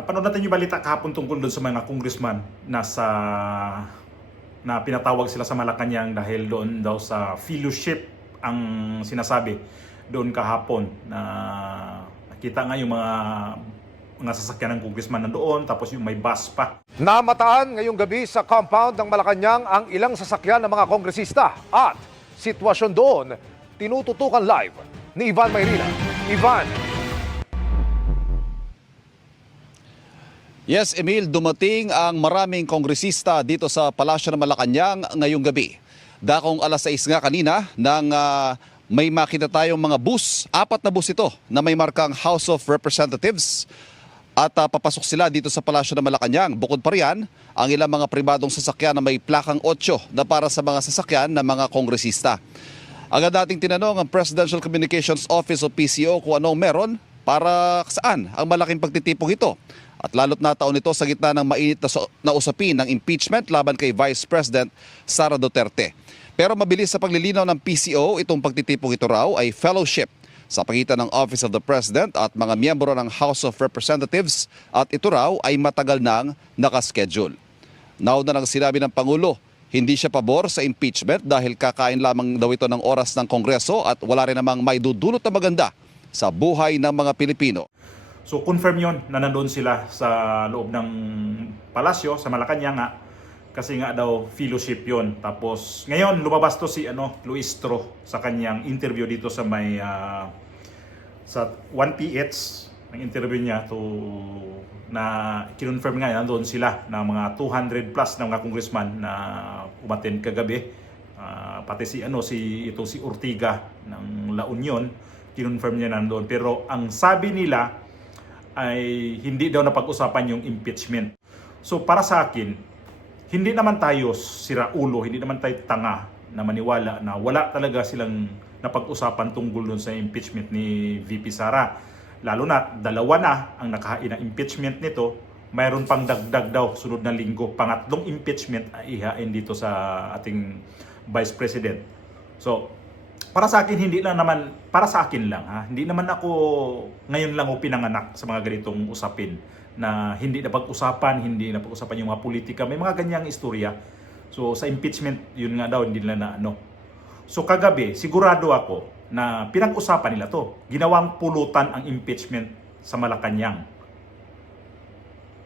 Napanood natin yung balita kahapon tungkol doon sa mga congressman na pinatawag sila sa Malacanang dahil doon daw sa fellowship ang sinasabi doon kahapon na nakita nga yung mga sasakyan ng congressman nandoon tapos yung may bus pa. Namataan ngayong gabi sa compound ng Malacanang ang ilang sasakyan ng mga kongresista at sitwasyon doon tinututukan live ni Ivan Mayrina. Ivan. Yes, Emil, dumating ang maraming kongresista dito sa Palasyo ng Malacanang ngayong gabi. Dakong alas 6 nga kanina nang may makita tayong mga bus, 4 na bus ito na may markang House of Representatives at papasok sila dito sa Palasyo ng Malacanang. Bukod pa riyan, ang ilang mga pribadong sasakyan na may plakang 8 na para sa mga sasakyan ng mga kongresista. Agad dating tinanong ang Presidential Communications Office o PCO kung anong meron para saan ang malaking pagtitipong ito. At lalo't nataon ito sa gitna ng mainit na usapin ng impeachment laban kay Vice President Sara Duterte. Pero mabilis sa paglilinaw ng PCO, itong pagtitipong ito raw ay fellowship sa pagitan ng Office of the President at mga miyembro ng House of Representatives at ito raw ay matagal nang nakaschedule. Nauna nang sinabi ng Pangulo, hindi siya pabor sa impeachment dahil kakain lamang daw ito ng oras ng Kongreso at wala rin namang may dudulot na maganda sa buhay ng mga Pilipino. So confirm yon na nandoon sila sa loob ng palasyo sa Malacanang nga kasi nga daw fellowship yon. Tapos ngayon lumabas to si Luistro sa kanyang interview dito sa may sa 1PH ang interview niya na kinonfirm nga nandoon sila na mga 200 plus na mga congressman na umattend kagabi. Pati si si Ortiga ng La Union kinonfirm niya nandoon, pero ang sabi nila ay hindi daw napag-usapan yung impeachment. So para sa akin, hindi naman tayo siraulo, hindi naman tayo tanga na maniwala na wala talaga silang napag-usapan tungkol dun sa impeachment ni VP Sara. Lalo na, 2 na ang nakahain ng impeachment nito, mayroon pang dagdag daw sunod na linggo. Pangatlong impeachment ay ihain dito sa ating Vice President. So, para sa akin, para sa akin lang, hindi naman ako ngayon lang pinanganak sa mga ganitong usapin na hindi napag-usapan yung mga politika. May mga ganyang istorya. So sa impeachment, yun nga daw, hindi nila na So kagabi, sigurado ako na pinag-usapan nila to. Ginawang pulutan ang impeachment sa Malacanang.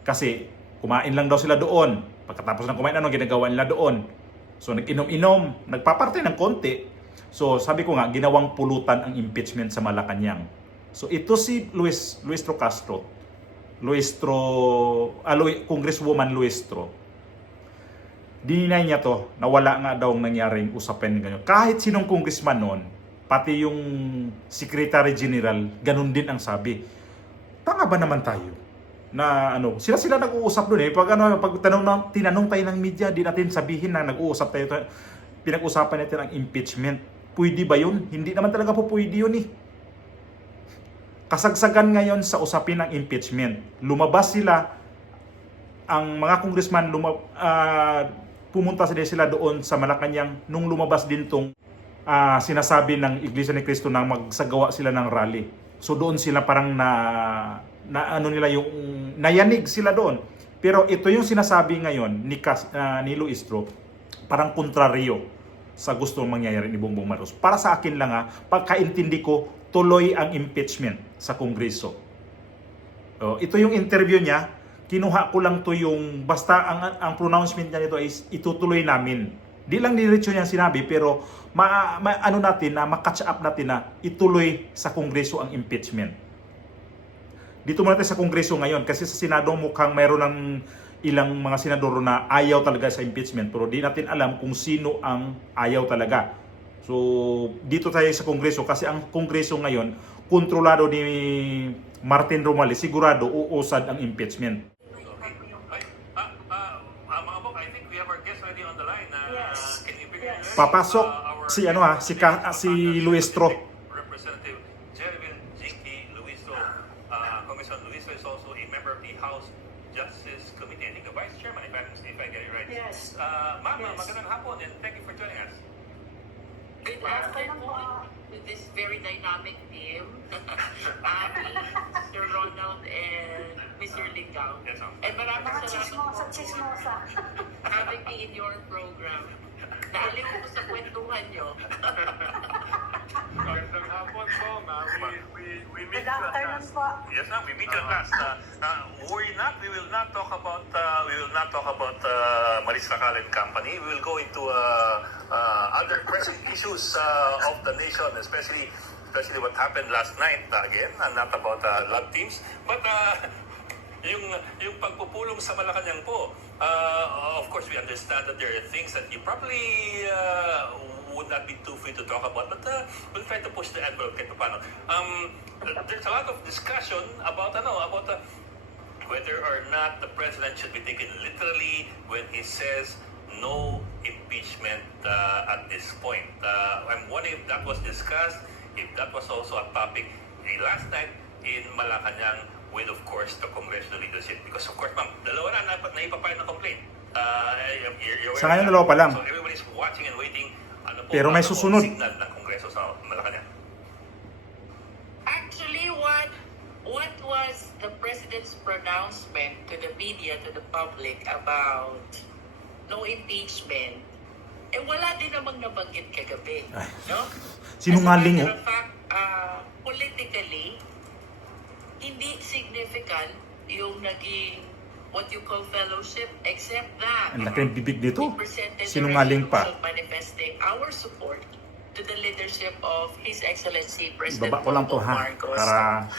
Kasi kumain lang daw sila doon. Pagkatapos ng kumain, ginagawa nila doon? So nag-inom-inom, nagpaparte ng konti. So sabi ko nga, ginawang pulutan ang impeachment sa Malacanang. So ito si Luistro Castro, Congresswoman Luistro, dininay niya to na wala nga daw nangyaring usapin ganyan. Kahit sinong congressman noon, pati yung Secretary General, ganun din ang sabi. Tanga ba naman tayo? Na sila nag-uusap doon pag tinanong tayo ng media, di natin sabihin na nag-uusap tayo, pinag-usapan natin ang impeachment. Pwede ba yun? Hindi naman talaga po pwede yun Kasagsagan ngayon sa usapin ng impeachment. Lumabas sila, ang mga congressman, pumunta sila doon sa Malacanang nung lumabas din tong sinasabi ng Iglesia ni Cristo na magsagawa sila ng rally. So doon sila parang yung nayanig sila doon. Pero ito yung sinasabi ngayon ni Luistro, parang kontraryo sa gusto mangyayari ni Bongbong Marcos. Para sa akin lang pagkaintindi ko, tuloy ang impeachment sa Kongreso. Ito yung interview niya, kinuha ko lang to yung, basta ang pronouncement niya nito is itutuloy namin. Di lang diretso niya sinabi, pero ma-catch up natin na ituloy sa Kongreso ang impeachment. Dito muna tayo sa Kongreso ngayon kasi sa Senado mukhang mayroon ng ilang mga senador na ayaw talaga sa impeachment, pero di natin alam kung sino ang ayaw talaga. So dito tayo sa Kongreso kasi ang Kongreso ngayon kontrolado ni Martin Romualdez, sigurado uusad ang impeachment. Papasok si Luistro. Representative Jervin Jinky Luistro. Congressman Luistro is also a member of the House Justice Committee. I think the Vice Chairman, if I get it right. Yes. Ma'am, Yes. magandang hapon and thank you for joining us. Good afternoon to this very dynamic team. Abby, Sir Ronald, and Mr. Ling ikaw. Yes, ma'am. And maraming Mga salamat chismosa. for having me in your program. Naaliw ko sa kwentuhan nyo. Magandang hapon po, ma'am. We meet Good afternoon po. Yes, ma'am. We meet you at last. Worry not. We will not talk about. Maris Racal and Company. We will go into other pressing issues of the nation, especially what happened last night again, not about love teams, but yung pagpupulong sa Malacanang po. Of course, we understand that there are things that you probably would not be too free to talk about, but we'll try to push the envelope kahit paano. There's a lot of discussion about whether or not the president should be taken literally when he says no impeachment at this point. I'm wondering if that was discussed, if that was also a topic last night in Malacanang with, of course, the congressional leadership. Because, of course, ma'am, dalawa na naipapile na complaint. You're aware Sa ngayon, of that. dalawa pa lang. So everybody's watching and waiting. Ano po, Pero may ano po susunod. ang signal ng Kongreso sa Malacanang? Actually, what was the president's pronouncement to the media, to the public about no impeachment? Eh wala din namang nabanggit kagabi, no? Sinungaling, As a matter of fact, politically, hindi significant yung naging what you call fellowship, except that Ang laki ng bibig dito. we presented Sinungaling a pa. resolution manifesting our support to the leadership of His Excellency President Ibaba ko lang to, ha? Marcos.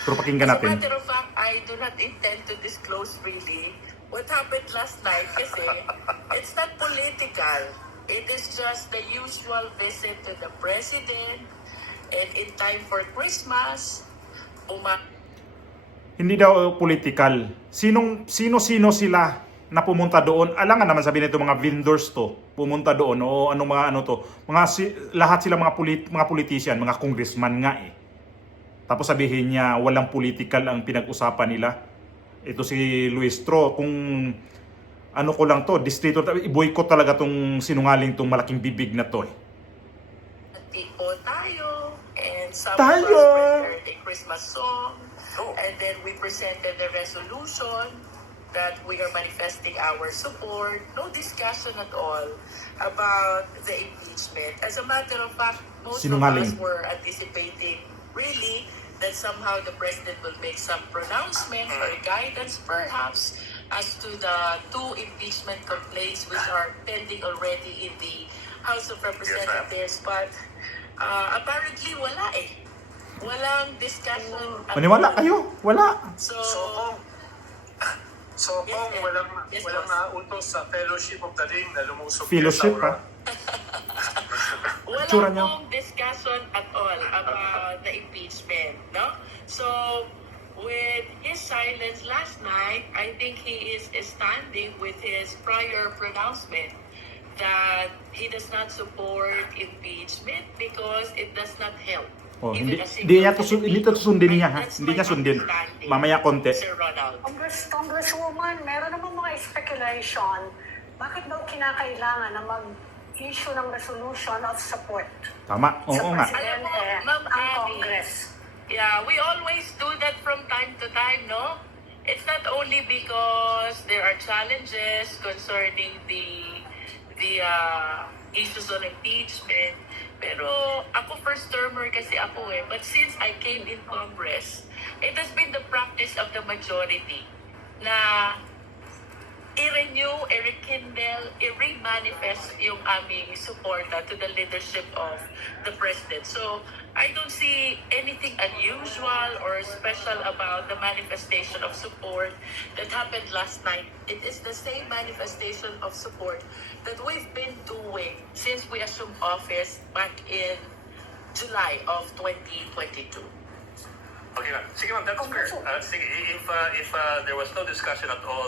Pero pakinggan As a natin. matter of fact, I do not intend to disclose really what happened last night kasi it's not political. It is just the usual visit to the President, and in time for Christmas, Hindi daw political. Sino-sino sila na pumunta doon? Alangan naman sabihin nito mga vendors to, pumunta doon o ano mga ano to. Lahat sila mga politician, mga congressman nga eh. Tapos sabihin niya walang political ang pinag-usapan nila. Ito si Luis Tro, kung ano ko lang to, distrito, i-boycott talaga tong sinungaling tong malaking bibig na to eh. tipo tayo, and some Tayo! of us prepared a Christmas song, and then we presented the resolution that we are manifesting our support. No discussion at all about the impeachment. As a matter of fact, most Sinungaling. of us were anticipating really that somehow the president will make some pronouncement or guidance perhaps as to the two impeachment complaints which are pending already in the House of Representatives. But apparently wala eh. Walang discussion at Maniwala all. kayo? Wala. So, So, Yes, kung sir. Yes, walang boss. utos sa Fellowship of the Ring na lumusog Fellowship, sa ha? wala Tsura niya. pong discussion at all about the impeachment, no? So, with his silence last night, I think he is standing with his prior pronouncement that he does not support impeachment because it does not help. Oh, even hindi, a single hindi niya to hindi to sundin niya ha. That's Hindi my niya sundin. understanding, Mamaya konti. Sir Ronald. Congresswoman, meron namang mga speculation. Bakit daw kinakailangan na mag-issue ng resolution of support Tama. sa Oo nga. Presidente Ma'am ang Abby. Congress? Yeah, we always do that from time to time, no? It's not only because there are challenges concerning the issues on impeachment, pero ako first termer kasi ako eh. But since I came in Congress, it has been the practice of the majority na i-renew, i-rekindle, i-remanifest yung aming support to the leadership of the President. So, I don't see anything unusual or special about the manifestation of support that happened last night. It is the same manifestation of support that we've been doing since we assumed office back in July of 2022. Okay, ma'am. Sige, ma'am, that's fair. Sige, if there was no discussion at all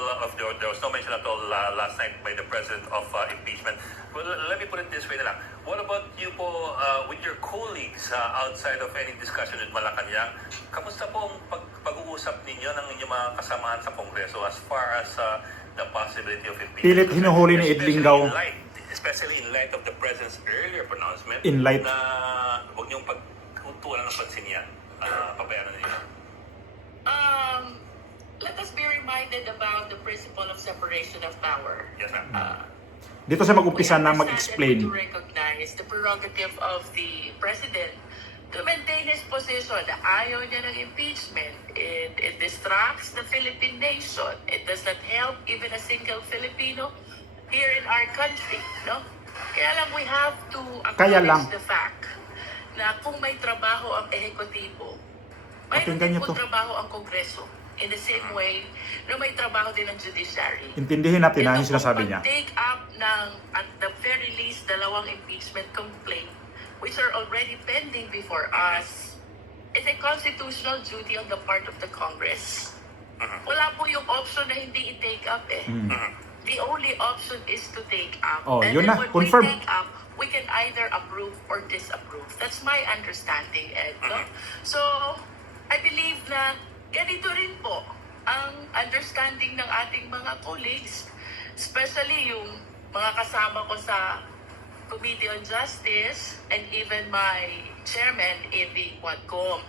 there was no mention at all last night by the President of impeachment, well, let me put it this way na lang. What about you po with your colleagues outside of any discussion with Malacanang? Kamusta po ang pag-uusap ninyo ng inyong mga kasamahan sa Kongreso as far as the possibility of impeachment? Pilit hinuhuli ni Ed Lingaw. Especially in light of the President's earlier pronouncement In light. na huwag niyong pagtutulan ng pansin yan. Papayaran ninyo. let us be reminded about the principle of separation of power. Yes, ma'am. Dito siya mag-umpisa na We understand and mag-explain. we do recognize the prerogative of the President to maintain his position na ayaw niya ng impeachment. It distracts the Philippine nation. It does not help even a single Filipino here in our country. No? Kaya lang we have to Kaya lang. acknowledge the fact na kung may trabaho ang ehekutibo, may Pakinggan niyo din po to. trabaho ang Kongreso. In the same way na may trabaho din ang judiciary. Intindihin natin na yung Ito sinasabi pong niya. take up ng, at the very least, dalawang impeachment complaint which are already pending before us is a constitutional duty on the part of the Congress. Wala po yung option na hindi i-take up eh. The only option is to take up. Oh, And yun then na, when confirm. we take up, we can either approve or disapprove. That's my understanding, Ed. No? So, I believe na ganito rin po ang understanding ng ating mga colleagues, especially yung mga kasama ko sa Committee on Justice and even my chairman in the Quadcom.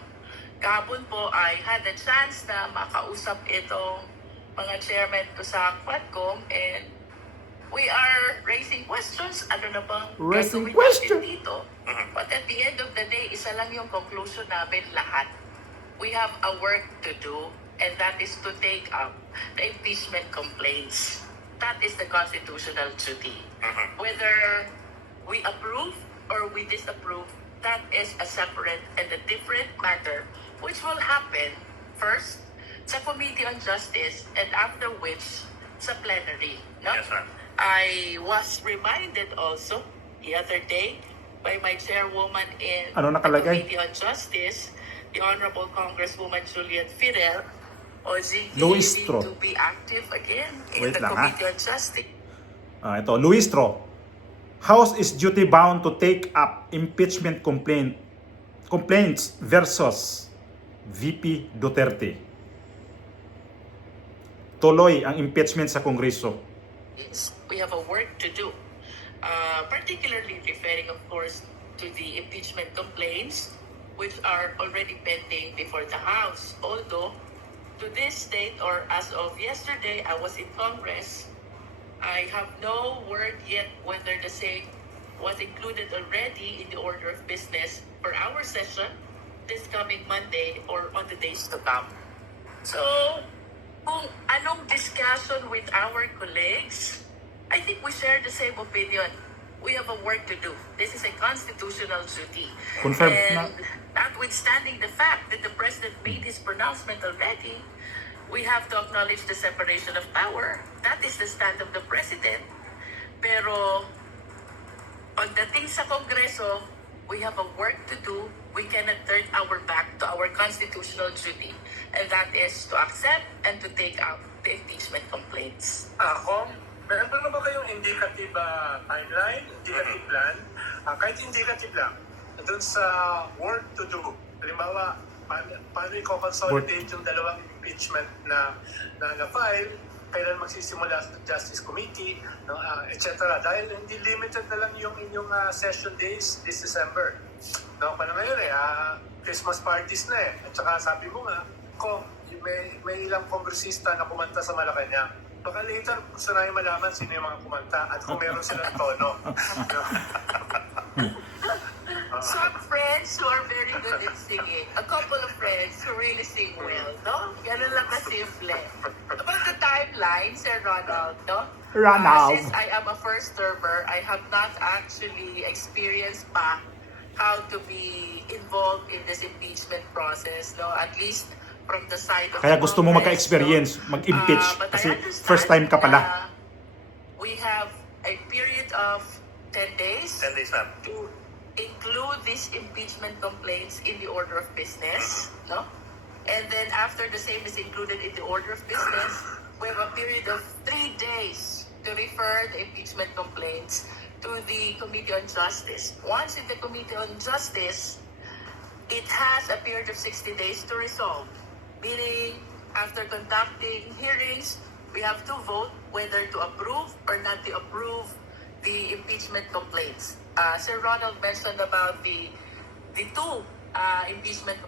Kahapon po I had a chance na makausap itong mga chairman ko sa Quadcom and we are raising questions. Ano na bang Raising gagawin question. natin dito? But at the end of the day, isa lang yung conclusion namin lahat. We have a work to do, and that is to take up the impeachment complaints. That is the constitutional duty. Whether we approve or we disapprove, that is a separate and a different matter, which will happen first sa Committee on Justice and after which sa plenary. No? Yes, ma'am. I was reminded also the other day by my chairwoman in Ano the nakalagay? Committee on Justice, the Honorable Congresswoman Juliet Fidel, o Ziggy, Luistro. to be active again in Wait the lang, ha? Committee on Justice. Ito, Luistro. House is duty bound to take up impeachment complaints versus VP Duterte. Tuloy ang impeachment sa Kongreso. We have a work to do, particularly referring, of course, to the impeachment complaints which are already pending before the House. Although, to this date or as of yesterday, I was in Congress, I have no word yet whether the same was included already in the order of business for our session this coming Monday or on the days to come. So, kung anong discussion with our colleagues, I think we share the same opinion. We have a work to do. This is a constitutional duty. Confirm And na- notwithstanding the fact that the President made his pronouncement already, we have to acknowledge the separation of power. That is the stand of the President. Pero pagdating sa Kongreso, we have a work to do. We cannot turn our back to our constitutional duty. And that is to accept and to take up the impeachment complaints. Kung meron ba naman kayong indicative timeline, indicative plan, kahit indicative lang, dun sa work to do, halimbawa, paano i-consolidate yung dalawang impeachment na file, kailan magsisimula sa Justice Committee, etc. Dahil hindi limited na lang yung inyong session days this December. No, paano ngayon Christmas parties na At saka sabi mo nga, kung may ilang kongresista na kumanta sa Malacanang, baka later gusto namin malaman sino yung mga kumanta at kung meron silang tono. Some friends who are very good at singing. A couple of friends who really sing well, no? Ganun lang kasimple. About the timeline, Sir Ronald, no? Ronald. Since I am a first termer, I have not actually experienced pa how to be involved in this impeachment process, no? At least from the side of Kaya the gusto mo Congress, maka-experience, no? mag-impeach. But I Kasi understand first time ka pala. na we have a period of 10 days 10 days, ma'am. to include these impeachment complaints in the order of business, no? And then after the same is included in the order of business, we have a period of 3 days to refer the impeachment complaints to the Committee on Justice. Once in the Committee on Justice, it has a period of 60 days to resolve. Meaning, after conducting hearings, we have to vote whether to approve or not to approve the impeachment complaints. Sir Ronald mentioned about the two impeachment.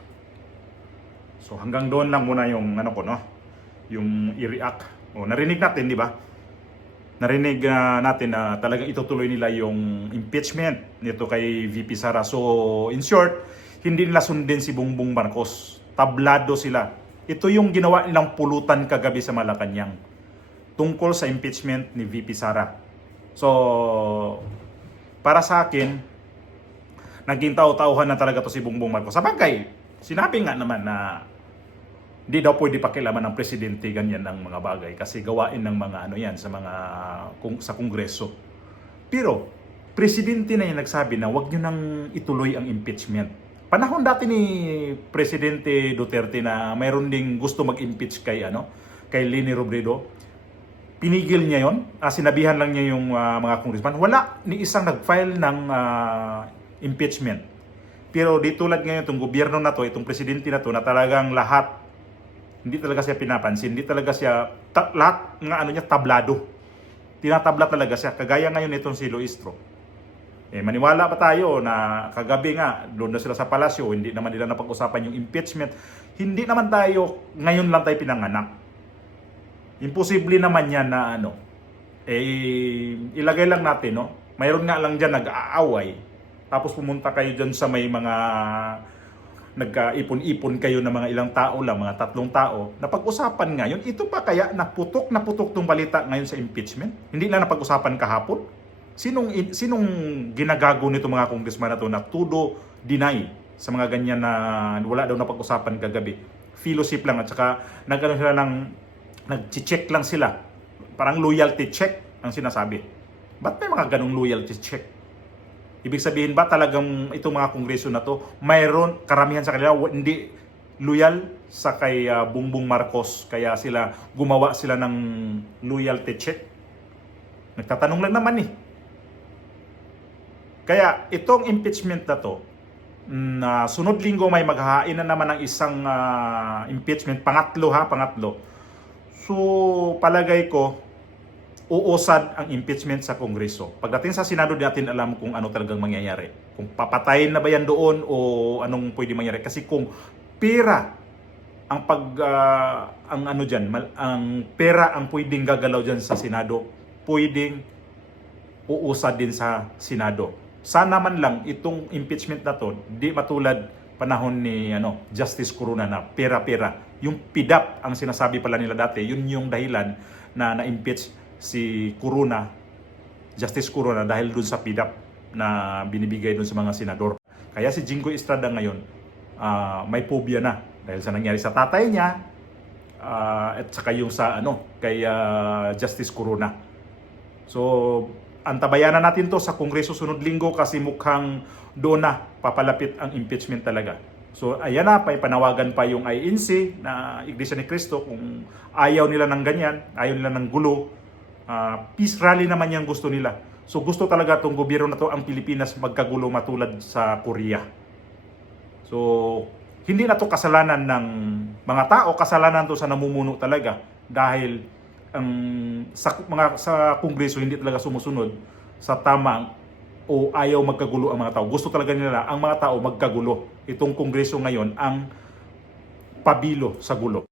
So hanggang doon lang muna yung ano ko, no? yung i-react. O, narinig natin, di ba? Narinig natin na talagang itutuloy nila yung impeachment nito kay VP Sara. So, in short, hindi nila sundin si Bongbong Marcos. Tablado sila. Ito yung ginawa nilang pulutan kagabi sa Malacanang tungkol sa impeachment ni VP Sara. So, para sa akin, naging tao-tauhan na talaga to si Bongbong Marcos. Sabagay, sinabi nga naman na hindi daw pwede pakialaman ng presidente ganyan ng mga bagay kasi gawain ng mga ano yan sa Kongreso. Pero presidente na yung nagsabi na wag niyo nang ituloy ang impeachment. Panahon dati ni Presidente Duterte na mayroon ding gusto mag-impeach kay Leni Robredo. Pinigil niya 'yon. Sinabihan lang niya yung mga congressman. Wala ni isang nag-file ng impeachment. Pero di tulad ngayon itong gobyerno na to, itong presidente na to na talagang lahat hindi talaga siya pinapansin, hindi talaga siya lahat ng niya tablado. Tinatabla talaga siya kagaya ngayon itong si Luistro. Maniwala pa tayo na kagabi nga doon na sila sa palasyo, hindi naman nila napag-usapan yung impeachment. Hindi naman tayo ngayon lang tayo pinanganak. Imposible naman yan na ilagay lang natin, no? Mayroon nga lang diyan nag-aaway. Tapos pumunta kayo dyan sa may mga nagkaipon-ipon kayo ng mga ilang tao lang, mga 3 tao, napag-usapan ngayon, ito pa kaya naputok tong balita ngayon sa impeachment? Hindi lang napag-usapan kahapon? Sinong ginagago nito mga congressman na to na tudo deny sa mga ganyan na wala daw napag-usapan kagabi? Fellowship lang at saka nag-check lang sila. Parang loyalty check ang sinasabi. Ba't may mga ganong loyalty check? Ibig sabihin ba talagang itong mga kongreso na to, mayroon karamihan sa kanila hindi loyal sa kay Bongbong Marcos kaya gumawa sila ng loyalty check? Nagtatanong lang naman Kaya itong impeachment na to, na sunod linggo may maghahain na naman ng isang impeachment, pangatlo. So palagay ko, uusad ang impeachment sa Kongreso. Pagdating sa Senado, di natin alam kung ano talagang mangyayari. Kung papatayin na ba yan doon o anong pwede mangyari. Kasi kung pera ang ang pera ang pwedeng gagalaw diyan sa Senado, pwedeng uusad din sa Senado. Sana man lang itong impeachment na to, di matulad panahon ni Justice Corona na pera-pera. Yung PIDAP ang sinasabi pala nila dati, yun yung dahilan na na-impeach si Justice Corona dahil dun sa PIDAP na binibigay dun sa mga senador. Kaya si Jingoy Estrada ngayon may phobia na dahil sa nangyari sa tatay niya at saka yung sa kay Justice Corona. So antabayanan natin to sa Kongreso sunod linggo kasi mukhang doon na papalapit ang impeachment talaga. So ayan na, panawagan pa yung INC na Iglesia ni Cristo kung ayaw nila ng ganyan, ayaw nila ng gulo. Peace rally naman yung gusto nila. So gusto talaga itong gobyerno na to ang Pilipinas magkagulo matulad sa Korea. So hindi na to kasalanan ng mga tao, kasalanan to sa namumuno talaga dahil sa Kongreso hindi talaga sumusunod sa tamang o ayaw magkagulo ang mga tao. Gusto talaga nila ang mga tao magkagulo. Itong Kongreso ngayon ang pabilo sa gulo.